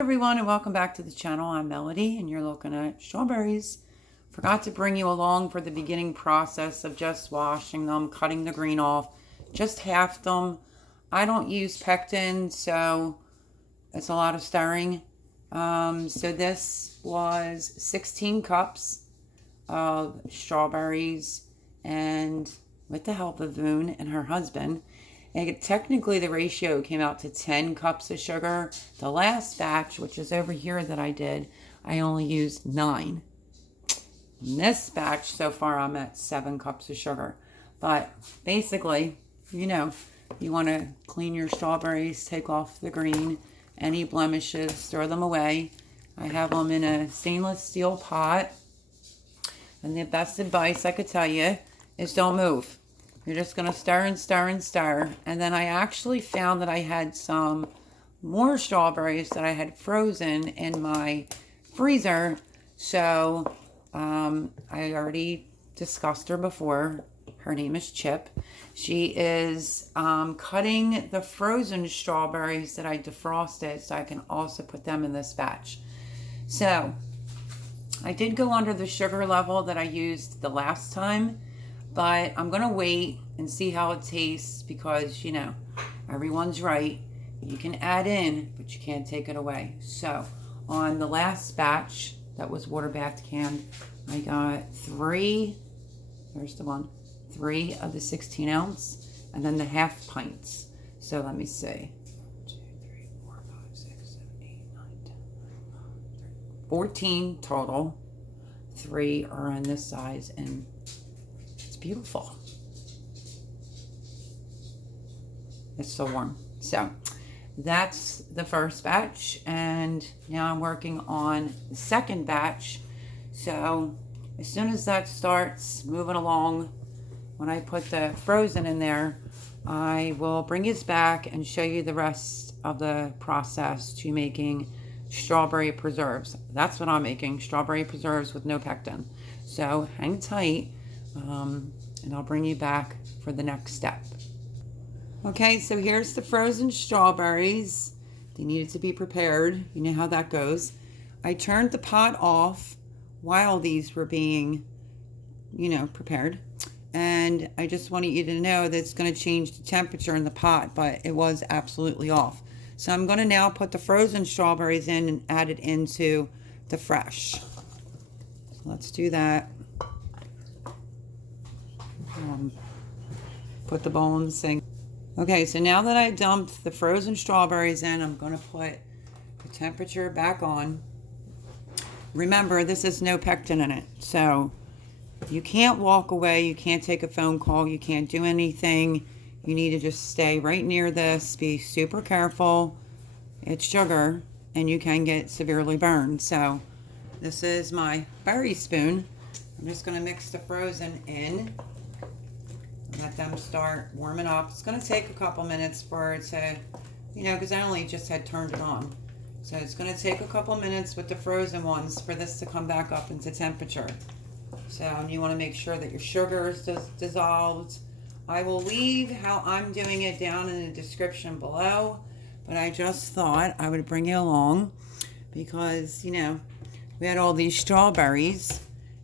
Everyone, and welcome back to the channel. I'm Melody and you're looking at strawberries. Forgot to bring you along for the beginning process of just washing them, cutting the green off, just half them. I don't use pectin, so it's a lot of stirring. So this was 16 cups of strawberries, and with the help of Voon and her husband, and technically the ratio came out to 10 cups of sugar. The last batch, which is over here that I did, I only used 9. In this batch so far I'm at 7 cups of sugar. But basically, you want to clean your strawberries, take off the green, any blemishes, throw them away. I have them in a stainless steel pot. And the best advice I could tell you is don't move. You're just going to stir and stir and stir. And then I actually found that I had some more strawberries that I had frozen in my freezer. So I already discussed her before. Her name is Chip. She is cutting the frozen strawberries that I defrosted so I can also put them in this batch. So I did go under the sugar level that I used the last time, but I'm going to wait and see how it tastes because, everyone's right. You can add in, but you can't take it away. So on the last batch that was water bath canned, I got 3 of the 16 ounce and then the half pints. So let me see. 1, 2, 3, 4, 5, 6, 7, 8, 9, 10, 14 total. 3 are on this size, and it's beautiful. It's so warm. So that's the first batch, and now I'm working on the second batch. So as soon as that starts moving along, when I put the frozen in there, I will bring it back and show you the rest of the process to making strawberry preserves. That's what I'm making, strawberry preserves with no pectin. So hang tight, and I'll bring you back for the next step. Okay, so here's the frozen strawberries. They needed to be prepared. You know how that goes. I turned the pot off while these were being, prepared. And I just wanted you to know that it's going to change the temperature in the pot, but it was absolutely off. So I'm going to now put the frozen strawberries in and add it into the fresh. So let's do that. Put the bowl in the sink. Okay, so now that I dumped the frozen strawberries in, I'm going to put the temperature back on. Remember, this is no pectin in it, so you can't walk away, you can't take a phone call, you can't do anything. You need to just stay right near this, be super careful. It's sugar, and you can get severely burned. So this is my berry spoon. I'm just going to mix the frozen in. Let them start warming up. It's going to take a couple minutes for it to, because I only just had turned it on. So it's going to take a couple minutes with the frozen ones for this to come back up into temperature. So you want to make sure that your sugar is dissolved. I will leave how I'm doing it down in the description below, but I just thought I would bring you along because, we had all these strawberries.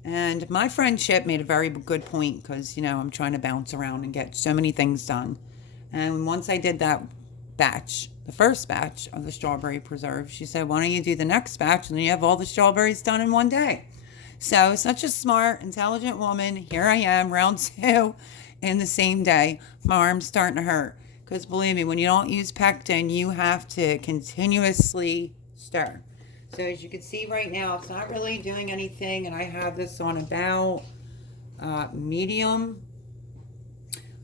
And my friend Chip made a very good point because, I'm trying to bounce around and get so many things done. And once I did that batch, the first batch of the strawberry preserve, she said, why don't you do the next batch and then you have all the strawberries done in one day. So such a smart, intelligent woman. Here I am, round 2 in the same day. My arm's starting to hurt because believe me, when you don't use pectin, you have to continuously stir. So as you can see right now, it's not really doing anything, and I have this on about medium.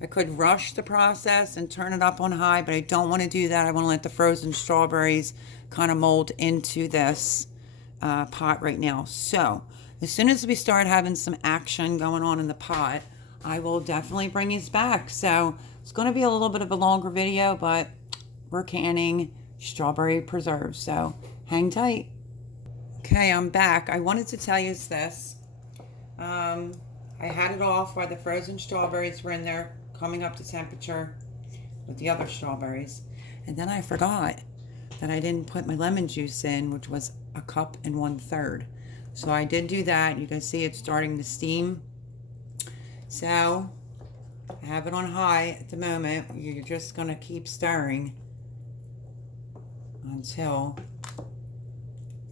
I could rush the process and turn it up on high, but I don't want to do that. I want to let the frozen strawberries kind of mold into this pot right now. So as soon as we start having some action going on in the pot, I will definitely bring these back. So it's going to be a little bit of a longer video, but we're canning strawberry preserves. So hang tight. Okay, I'm back. I wanted to tell you this. I had it off while the frozen strawberries were in there coming up to temperature with the other strawberries. And then I forgot that I didn't put my lemon juice in, which was 1 1/3 cups. So I did do that. You can see it's starting to steam. So I have it on high at the moment. You're just going to keep stirring until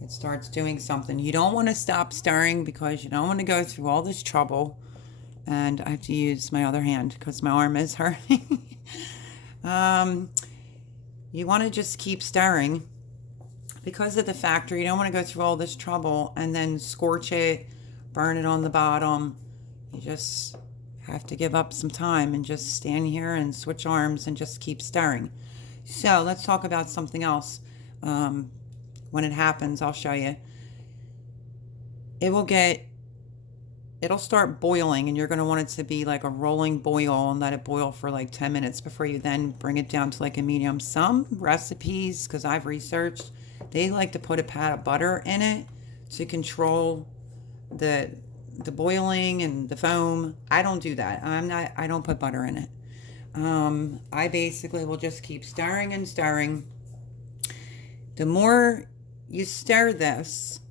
it starts doing something. You don't want to stop stirring because you don't want to go through all this trouble. And I have to use my other hand because my arm is hurting. You want to just keep stirring because of the factor. You don't want to go through all this trouble and then scorch it, burn it on the bottom. You just have to give up some time and just stand here and switch arms and just keep stirring. So let's talk about something else. When it happens, I'll show you. It'll start boiling, and you're going to want it to be like a rolling boil and let it boil for like 10 minutes before you then bring it down to like a medium. Some recipes, because I've researched, they like to put a pat of butter in it to control the boiling and the foam. I don't do that. I don't put butter in it. I basically will just keep stirring and stirring. The more you stir this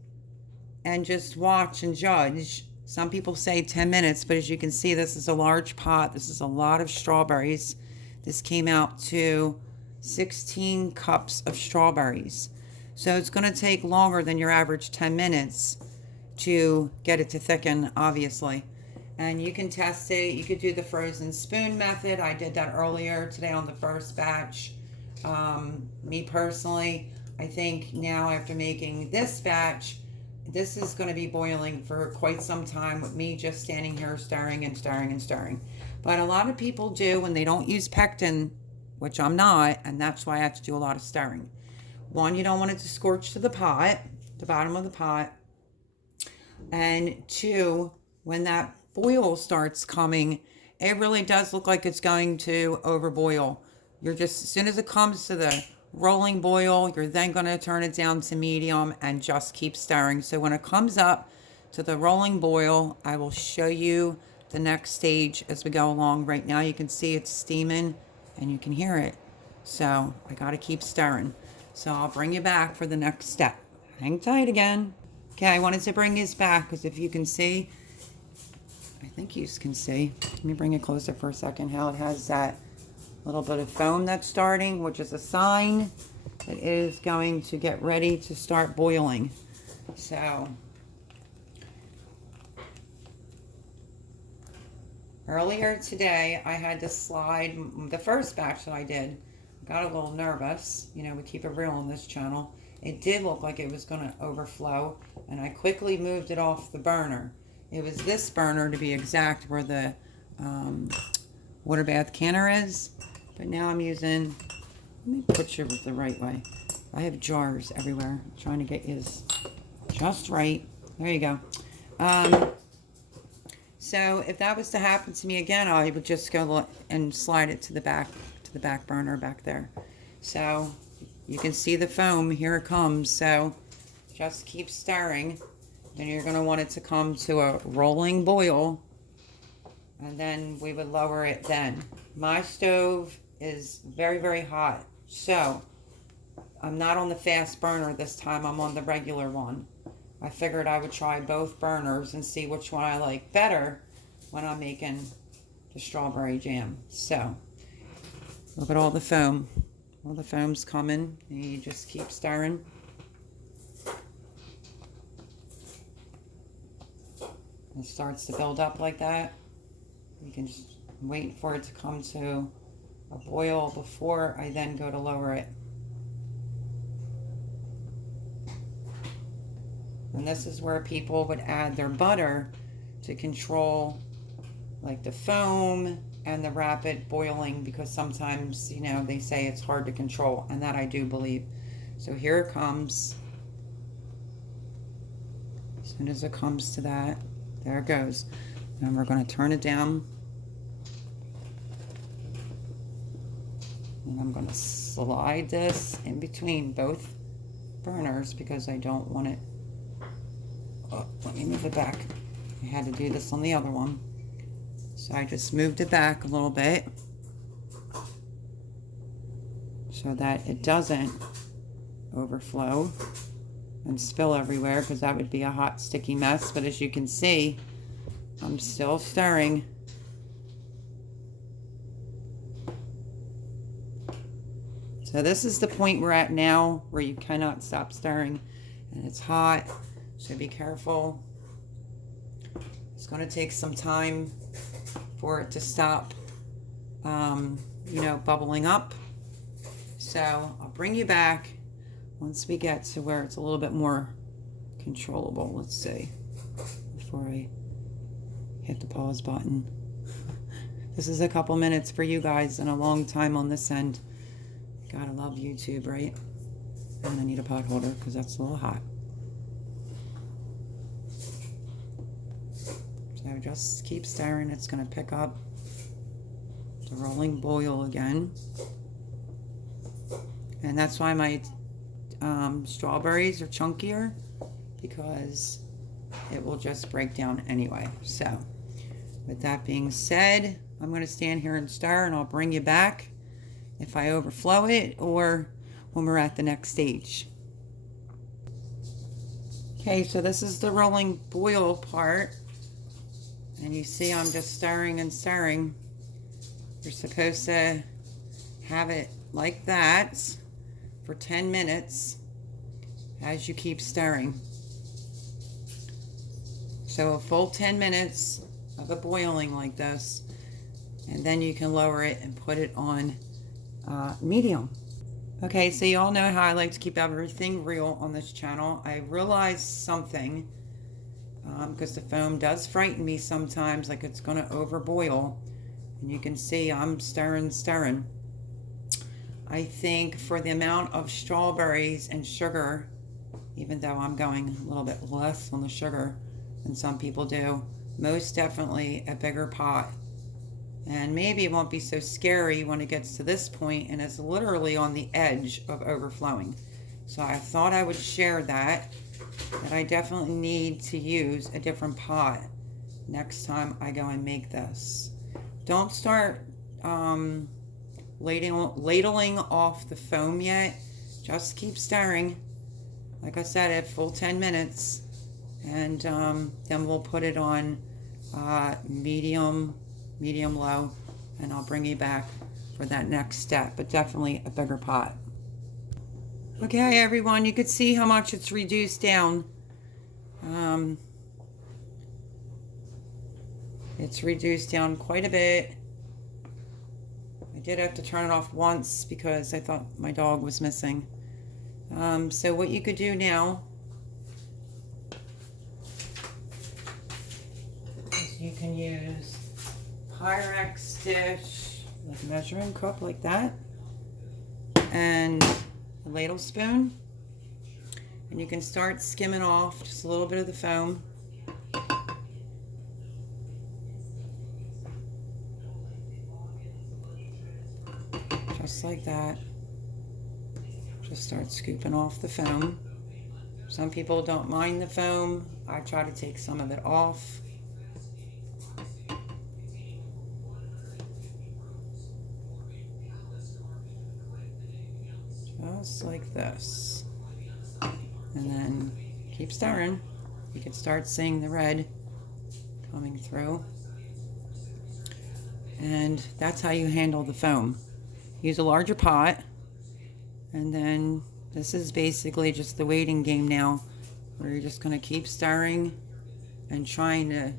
and just watch and judge. Some people say 10 minutes, but as you can see, this is a large pot. This is a lot of strawberries. This came out to 16 cups of strawberries. So it's going to take longer than your average 10 minutes to get it to thicken, obviously. And you can test it. You could do the frozen spoon method. I did that earlier today on the first batch. Me personally, I think now after making this batch, this is going to be boiling for quite some time with me just standing here stirring and stirring and stirring. But a lot of people do when they don't use pectin, which I'm not, and that's why I have to do a lot of stirring. One, you don't want it to scorch to the pot, the bottom of the pot. And two, when that boil starts coming, it really does look like it's going to overboil. You're just, as soon as it comes to the rolling boil, you're then going to turn it down to medium and just keep stirring. So when it comes up to the rolling boil, I will show you the next stage as we go along. Right now you can see it's steaming and you can hear it. So I got to keep stirring. So I'll bring you back for the next step. Hang tight again. Okay, I wanted to bring this back because if you can see, I think you can see. Let me bring it closer for a second. How it has that little bit of foam that's starting, which is a sign that it is going to get ready to start boiling. So earlier today I had to slide the first batch that I did. Got a little nervous, we keep it real on this channel. It did look like it was going to overflow, and I quickly moved it off the burner. It was this burner, to be exact, where the water bath canner is. But now I'm using, let me put you the right way. I have jars everywhere. I'm trying to get you just right. There you go. So if that was to happen to me again, I would just go and slide it to the back burner back there. So you can see the foam. Here it comes. So just keep stirring. Then you're going to want it to come to a rolling boil. And then we would lower it then. My stove is very, very hot. So I'm not on the fast burner this time. I'm on the regular one. I figured I would try both burners and see which one I like better when I'm making the strawberry jam. So look at all the foam. All the foam's coming. And you just keep stirring. It starts to build up like that. You can just wait for it to come to a boil before I then go to lower it. And this is where people would add their butter to control like the foam and the rapid boiling, because sometimes, they say it's hard to control, and that I do believe. So here it comes. As soon as it comes to that, there it goes. And we're going to turn it down. And I'm going to slide this in between both burners because I don't want it. Oh, let me move it back. I had to do this on the other one. So I just moved it back a little bit so that it doesn't overflow and spill everywhere, because that would be a hot sticky mess. But as you can see, I'm still stirring. So this is the point we're at now where you cannot stop stirring, and it's hot, so be careful. It's going to take some time for it to stop, you know, bubbling up. So I'll bring you back once we get to where it's a little bit more controllable. Let's see, before I hit the pause button. This is a couple minutes for you guys and a long time on this end. Gotta love YouTube, right? And I need a pot holder because that's a little hot. So just keep stirring. It's gonna pick up the rolling boil again. And that's why my strawberries are chunkier, because it will just break down anyway. So with that being said, I'm going to stand here and stir, and I'll bring you back if I overflow it or when we're at the next stage. Okay, so this is the rolling boil part, and you see I'm just stirring and stirring. You're supposed to have it like that for 10 minutes as you keep stirring. So a full 10 minutes of it boiling like this, and then you can lower it and put it on medium. Okay, so you all know how I like to keep everything real on this channel. I realized something, because the foam does frighten me sometimes, like it's going to overboil. And you can see I'm stirring. I think for the amount of strawberries and sugar, even though I'm going a little bit less on the sugar than some people do, most definitely a bigger pot. And maybe it won't be so scary when it gets to this point and it's literally on the edge of overflowing. So I thought I would share that I definitely need to use a different pot next time I go and make this. Don't start ladling off the foam yet. Just keep stirring. Like I said, at full 10 minutes. And then we'll put it on medium low, and I'll bring you back for that next step, but definitely a bigger pot. Okay, everyone, you could see how much it's reduced down. It's reduced down quite a bit. I did have to turn it off once because I thought my dog was missing. So what you could do now is you can use Pyrex dish, like a measuring cup like that, and a ladle spoon, and you can start skimming off just a little bit of the foam. Just like that. Just start scooping off the foam. Some people don't mind the foam. I try to take some of it off. Just like this. And then keep stirring. You can start seeing the red coming through. And that's how you handle the foam. Use a larger pot. And then this is basically just the waiting game now, where you're just going to keep stirring and trying to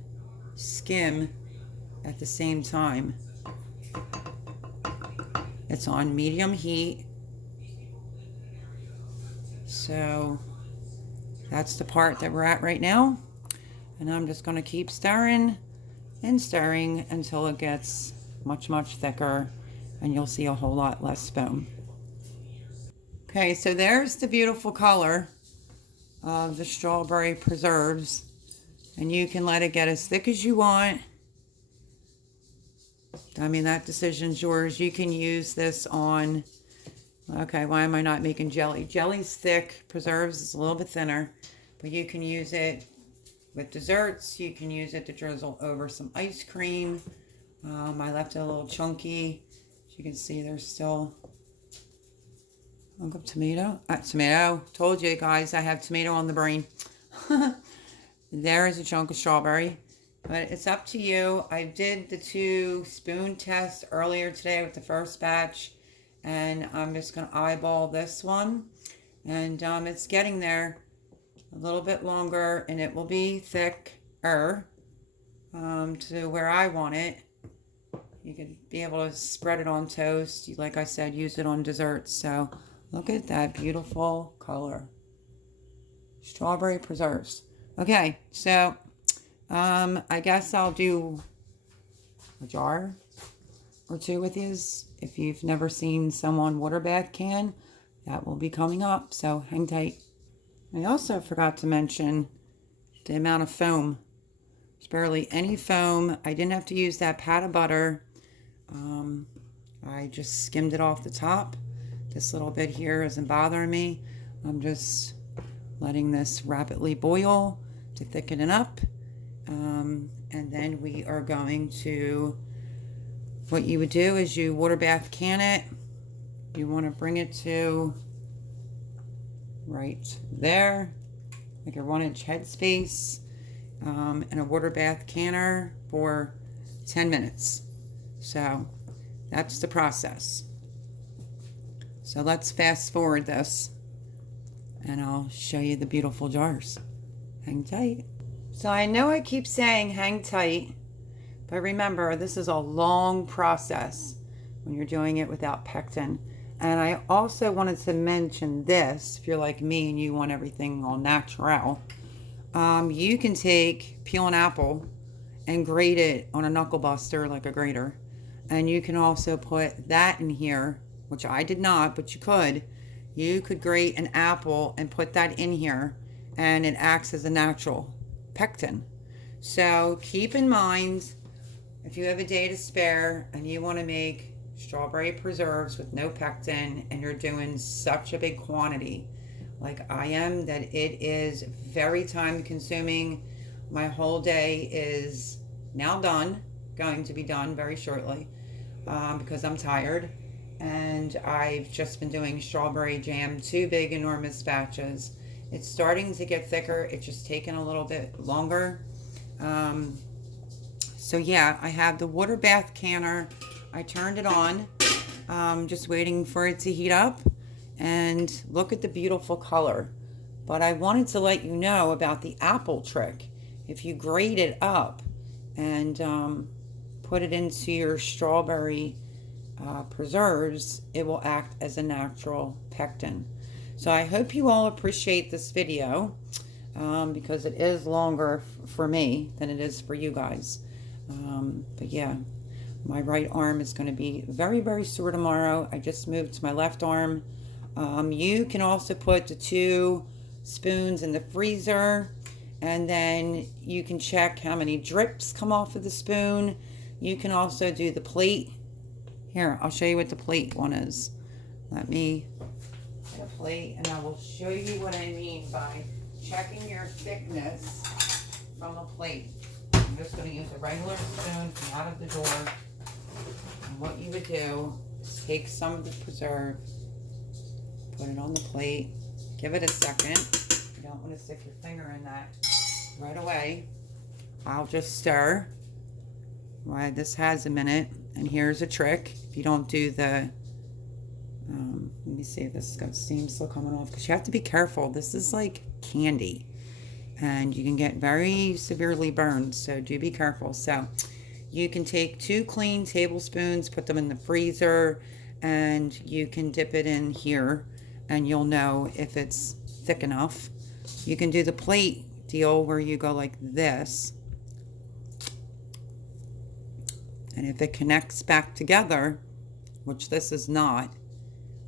skim at the same time. It's on medium heat. So that's the part that we're at right now. And I'm just going to keep stirring and stirring until it gets much thicker, and you'll see a whole lot less foam. Okay, so there's the beautiful color of the strawberry preserves, and you can let it get as thick as you want. I mean, that decision's yours. You can use this on, okay, why am I not making jelly? Jelly's thick, preserves is a little bit thinner, but you can use it with desserts. You can use it to drizzle over some ice cream. I left it a little chunky. As you can see, there's still Look up tomato. Tomato. Told you guys I have tomato on the brain. There is a chunk of strawberry. But it's up to you. I did the 2 spoon test earlier today with the first batch. And I'm just going to eyeball this one. And it's getting there a little bit longer. And it will be thicker to where I want it. You could be able to spread it on toast. Like I said, use it on desserts. So look at that beautiful color. Strawberry preserves. Okay, so I guess I'll do a jar or 2 with you. If you've never seen someone water bath can, that will be coming up. So hang tight. I also forgot to mention the amount of foam. There's barely any foam. I didn't have to use that pat of butter. I just skimmed it off the top. This little bit here isn't bothering me. I'm just letting this rapidly boil to thicken it up. And then we are going to, what you would do is you water bath can it. You want to bring it to right there, like a 1-inch headspace, and a water bath canner for 10 minutes. So that's the process. So let's fast forward this and I'll show you the beautiful jars. Hang tight. So I know I keep saying hang tight, but remember, this is a long process when you're doing it without pectin. And I also wanted to mention this, if you're like me and you want everything all natural, you can peel an apple and grate it on a knuckle buster, like a grater. And you can also put that in here, which I did not, but you could. You could grate an apple and put that in here, and it acts as a natural pectin. So keep in mind, if you have a day to spare and you want to make strawberry preserves with no pectin, and you're doing such a big quantity like I am, that it is very time consuming. My whole day is now done, going to be done very shortly, because I'm tired, and I've just been doing strawberry jam, 2 big enormous batches. It's starting to get thicker. It's just taking a little bit longer. So yeah, I have the water bath canner. I turned it on, just waiting for it to heat up, and look at the beautiful color. But I wanted to let you know about the apple trick. If you grate it up and put it into your strawberry preserves, it will act as a natural pectin. So I hope you all appreciate this video, because it is longer for me than it is for you guys. But yeah, my right arm is going to be very, very sore tomorrow. I just moved to my left arm. You can also put the 2 spoons in the freezer, and then you can check how many drips come off of the spoon. You can also do the plate. Here, I'll show you what the plate one is. Let me get a plate, and I will show you what I mean by checking your thickness from a plate. I'm just going to use a regular spoon from out of the door. And what you would do is take some of the preserve, put it on the plate, give it a second. You don't want to stick your finger in that right away. I'll just stir while this has a minute. And here's a trick. If you don't do the, let me see if this has got steam still coming off, because you have to be careful. This is like candy, and you can get very severely burned, so do be careful. So you can take 2 clean tablespoons, put them in the freezer, and you can dip it in here, and you'll know if it's thick enough. You can do the plate deal where you go like this, and if it connects back together, which this is not,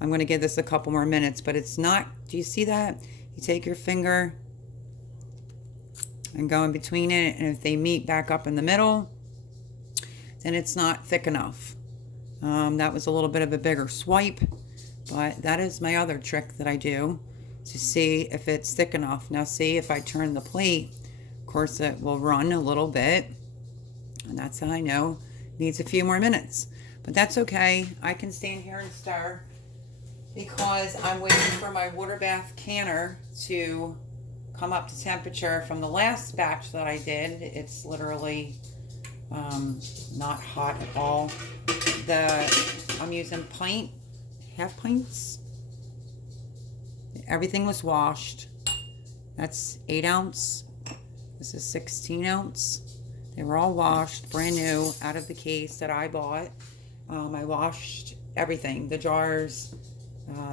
I'm going to give this a couple more minutes, but it's not. Do you see that? You take your finger and go in between it, and if they meet back up in the middle, then it's not thick enough. That was a little bit of a bigger swipe, but that is my other trick that I do to see if it's thick enough. Now see, if I turn the plate, of course it will run a little bit, and that's how I know it needs a few more minutes. But that's okay. I can stand here and stir because I'm waiting for my water bath canner to come up to temperature from the last batch that I did. It's literally not hot at all. I'm using half pints. Everything was washed. That's 8 ounce. This is 16 ounce. They were all washed, brand new, out of the case that I bought. I washed everything, the jars,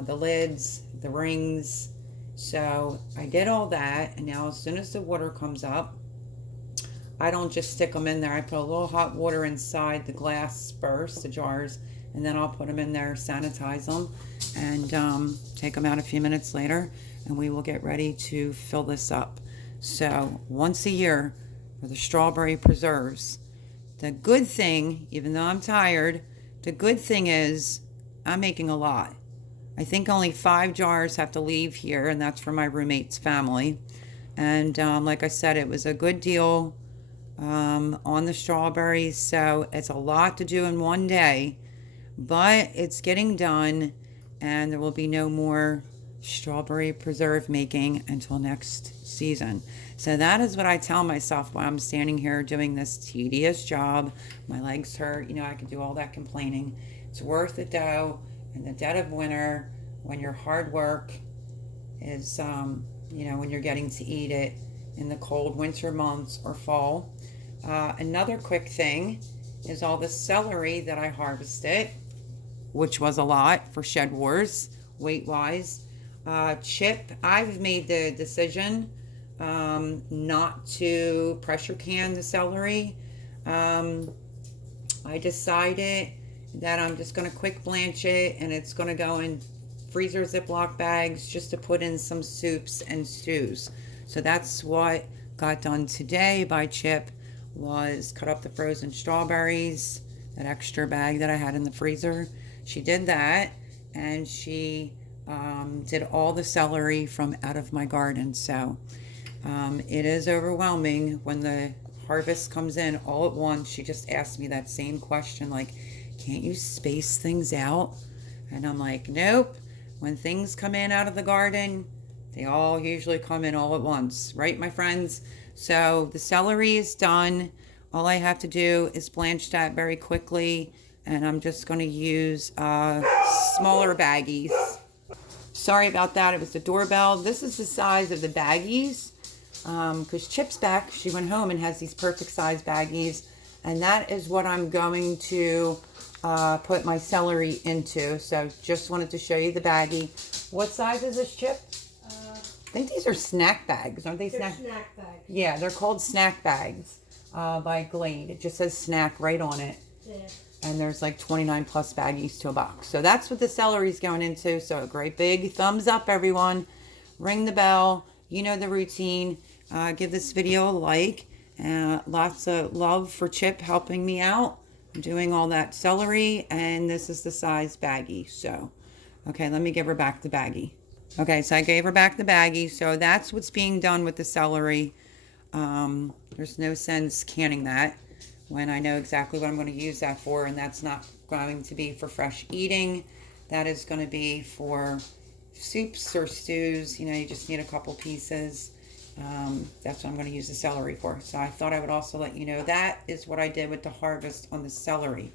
the lids, the rings. So I did all that, and now as soon as the water comes up, I don't just stick them in there. I put a little hot water inside the glass first, the jars, and then I'll put them in there, sanitize them, and take them out a few minutes later, and we will get ready to fill this up. So once a year for the strawberry preserves. The good thing, even though I'm tired, the good thing is I'm making a lot. I think only 5 jars have to leave here, and that's for my roommate's family. And like I said, it was a good deal on the strawberries, so it's a lot to do in one day, but it's getting done, and there will be no more strawberry preserve making until next season. So that is what I tell myself while I'm standing here doing this tedious job. My legs hurt, I can do all that complaining. It's worth it though, in the dead of winter, when your hard work is when you're getting to eat it in the cold winter months or fall. Another quick thing is all the celery that I harvested, which was a lot for Shed Wars, weight-wise. Chip, I've made the decision not to pressure can the celery. I decided that I'm just going to quick blanch it, and it's going to go in freezer Ziploc bags just to put in some soups and stews. So that's what got done today by Chip, was cut up the frozen strawberries, that extra bag that I had in the freezer. She did that, and she did all the celery from out of my garden. So it is overwhelming when the harvest comes in all at once. She just asked me that same question, like, can't you space things out? And I'm like, nope. When things come in out of the garden, they all usually come in all at once, right, my friends? So the celery is done. All I have to do is blanch that very quickly, and I'm just going to use smaller baggies. Sorry about that. It was the doorbell. This is the size of the baggies, because Chip's back. She went home and has these perfect size baggies, and that is what I'm going to put my celery into. So just wanted to show you the baggie. What size is this, Chip? I think these are snack bags, aren't they? Snack bags. Yeah, they're called snack bags by Glade. It just says snack right on it. Yeah. And there's like 29 plus baggies to a box. So that's what the celery's going into. So a great big thumbs up, everyone. Ring the bell. You know the routine. Give this video a like. Lots of love for Chip helping me out. I'm doing all that celery, and this is the size baggie. So, okay, let me give her back the baggie. Okay, so I gave her back the baggie. So that's what's being done with the celery. There's no sense canning that when I know exactly what I'm going to use that for, and that's not going to be for fresh eating. That is going to be for soups or stews. You just need a couple pieces. That's what I'm going to use the celery for. So I thought I would also let you know that is what I did with the harvest on the celery.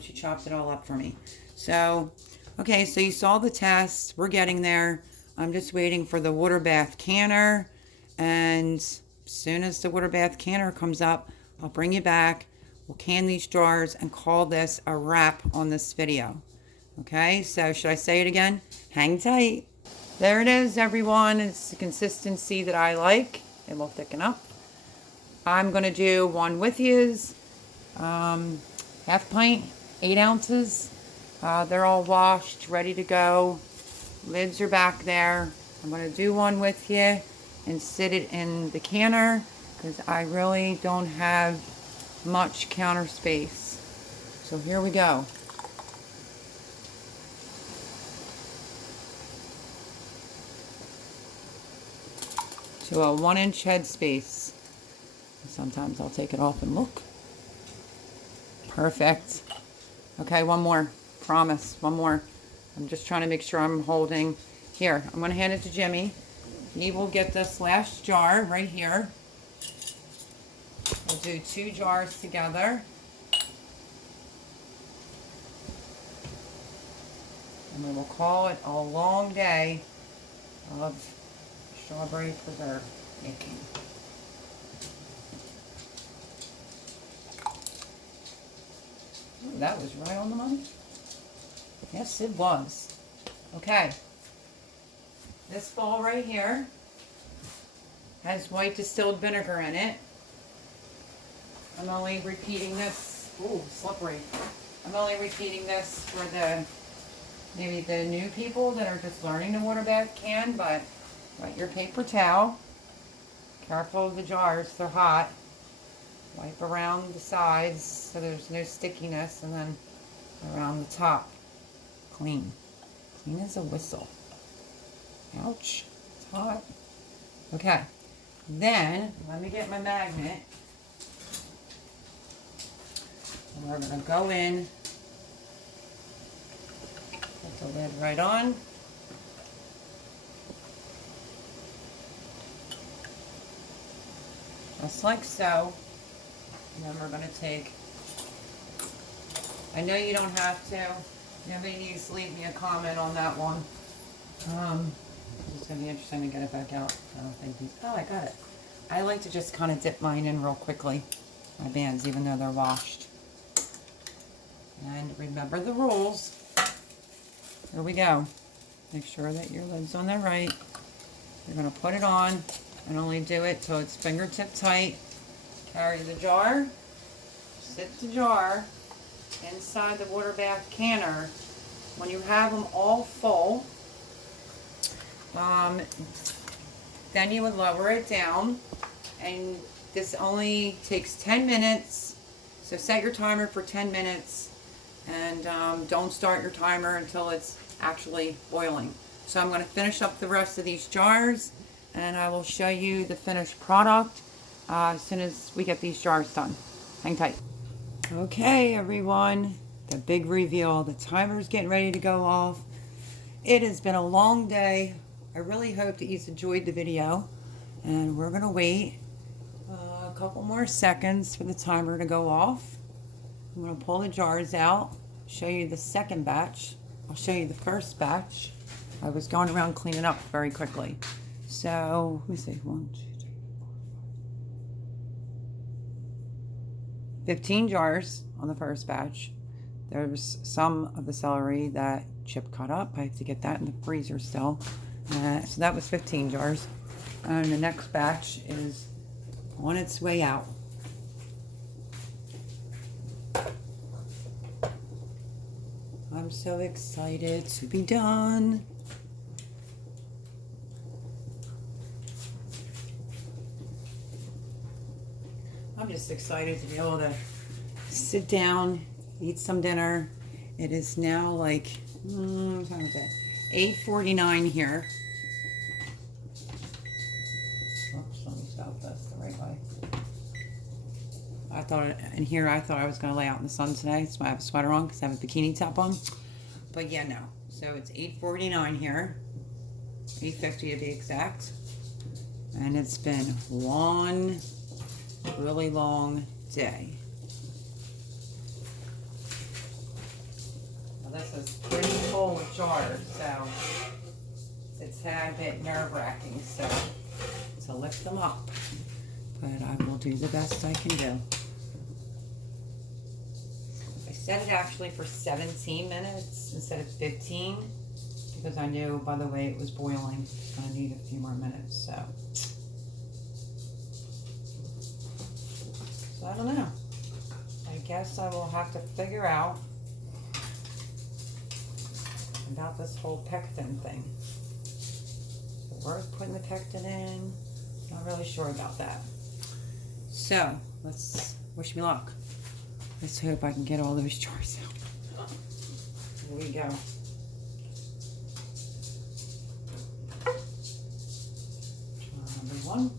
She chopped it all up for me. So, okay, so you saw the test. We're getting there. I'm just waiting for the water bath canner, and as soon as the water bath canner comes up, I'll bring you back. We'll can these jars and call this a wrap on this video. Okay, so should I say it again? Hang tight. There it is, everyone. It's the consistency that I like. It will thicken up. I'm going to do one with yous. Half pint, 8 ounces. They're all washed, ready to go. Lids are back there. I'm going to do one with you and sit it in the canner, because I really don't have much counter space. So here we go. To a 1-inch headspace. Sometimes I'll take it off and look. Perfect. Okay, one more. Promise. One more. I'm just trying to make sure I'm holding. Here, I'm going to hand it to Jimmy. He will get this last jar right here. We'll do 2 jars together. And we will call it a long day of strawberry preserve making. Ooh, that was right on the money. Yes, it was. Okay. This bowl right here has white distilled vinegar in it. I'm only repeating this. Ooh, slippery. I'm only repeating this for maybe the new people that are just learning the water bath can, but wet your paper towel. Careful of the jars, they're hot. Wipe around the sides so there's no stickiness, and then around the top. Clean. Clean as a whistle. Ouch. It's hot. Okay. Then, let me get my magnet. And we're going to go in. Put the lid right on. Just like so. And then we're going to take, I know you don't have to. Nobody needs to leave me a comment on that one. It's going to be interesting to get it back out. I don't think these, oh, I got it. I like to just kind of dip mine in real quickly. My bands, even though they're washed. And remember the rules. Here we go. Make sure that your lid's on there right. You're going to put it on and only do it till it's fingertip tight. Carry the jar. Sit the jar inside the water bath canner. When you have them all full, then you would lower it down, and this only takes 10 minutes, so set your timer for 10 minutes, and don't start your timer until it's actually boiling. So I'm going to finish up the rest of these jars, and I will show you the finished product as soon as we get these jars done. Hang tight. Okay, everyone, the big reveal. The timer's getting ready to go off. It has been a long day. I really hope that you've enjoyed the video, and we're gonna wait a couple more seconds for the timer to go off. I'm gonna pull the jars out, show you the second batch. I'll show you the first batch. I was going around cleaning up very quickly. So, let me see, 1, 2, 3, 4, 5. 15 jars on the first batch. There's some of the celery that Chip cut up. I have to get that in the freezer still. So that was 15 jars. And the next batch is on its way out. I'm so excited to be done. I'm just excited to be able to sit down, eat some dinner. It is now like, what time is it? 8:49 here. Oops, let me stop this the right way. I thought I was going to lay out in the sun today, so I have a sweater on because I have a bikini top on. But yeah, no. So it's 8:49 here. 8:50 to be exact. And it's been one really long day. This is pretty full with jars, so it's a tad bit nerve-wracking, so to lift them up. But I will do the best I can do. I set it actually for 17 minutes instead of 15 because I knew by the way it was boiling it's going to need a few more minutes. So I don't know. I guess I will have to figure out about this whole Pectin thing. Is it worth putting the Pectin in? Not really sure about that. So, let's wish me luck. Let's hope I can get all those jars out. Here we go. Jar number 1.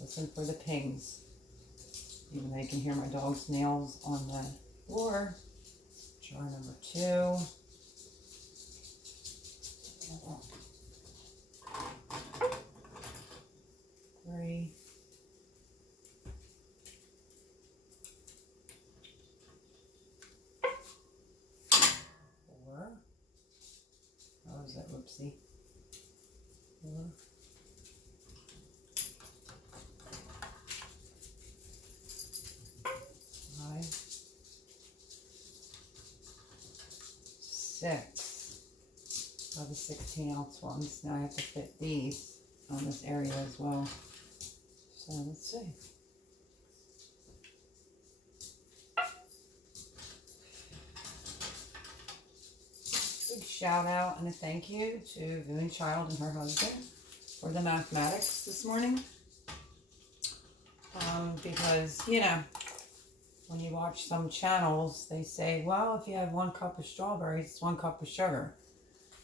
Listen for the pings. Even though you can hear my dog's nails on the floor. Jar number 2. 3. 4. How was that? Whoopsie. 4. 5. 6 of the 16-ounce ones. Now I have to fit these on this area as well. So let's see. Big shout out and a thank you to Voon Child and her husband for the mathematics this morning. Because, you know, when you watch some channels, they say, well, if you have 1 cup of strawberries, it's 1 cup of sugar.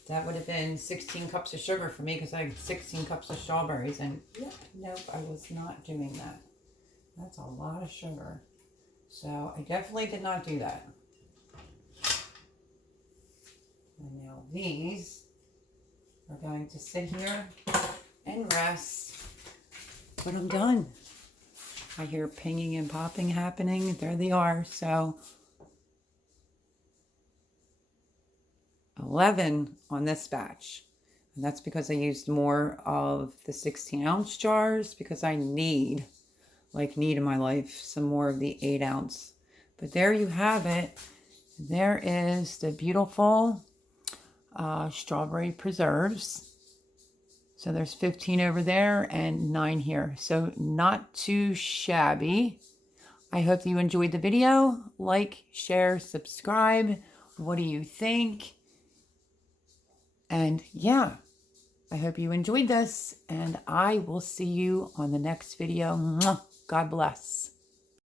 That would have been 16 cups of sugar for me because I had 16 cups of strawberries. And yep, nope, I was not doing that. That's a lot of sugar. So I definitely did not do that. And now these are going to sit here and rest. But I'm done. I hear pinging and popping happening. There they are. So 11 on this batch. And that's because I used more of the 16-ounce jars because I need in my life, some more of the 8-ounce. But there you have it. There is the beautiful strawberry preserves. So there's 15 over there and 9 here. So not too shabby. I hope that you enjoyed the video. Like, share, subscribe. What do you think? And yeah, I hope you enjoyed this. And I will see you on the next video. God bless.